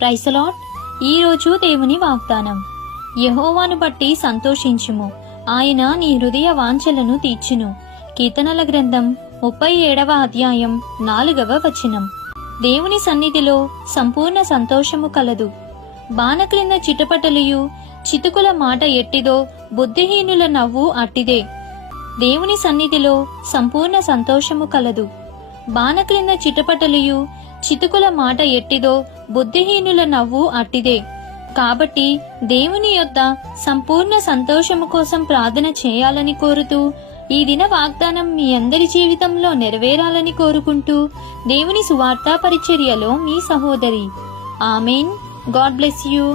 ప్రైసలాట్ ఈరోజు దేవుని వాగ్దానం. యహోవాను బట్టి సంతోషించుము. ఆయన నీ హృదయ వాంఛలను తీర్చును. కీర్తనల గ్రంథం ముప్పై ఏడవ అధ్యాయం నాలుగవ వచనం. దేవుని సన్నిధిలో సంపూర్ణ సంతోషము కలదు. బాణ క్రింద చిటపటలియు చితుకుల మాట ఎట్టిదో బుద్ధిహీనుల నవ్వు అట్టిదే. దేవుని సన్నిధిలో సంపూర్ణ సంతోషము కలదు. బాణ క్రింద చిటపటలియు చితుకుల మాట ఎట్టిదో బుద్ధిహీనుల నవ్వు అట్టిదే. కాబట్టి దేవుని యొక్క సంపూర్ణ సంతోషము కోసం ప్రార్థన చేయాలని కోరుతూ ఈ దిన వాగ్దానం మీ అందరి జీవితంలో నెరవేరాలని కోరుకుంటూ దేవుని సువార్తా పరిచర్యలో మీ సహోదరి. ఆమెన్. God bless you.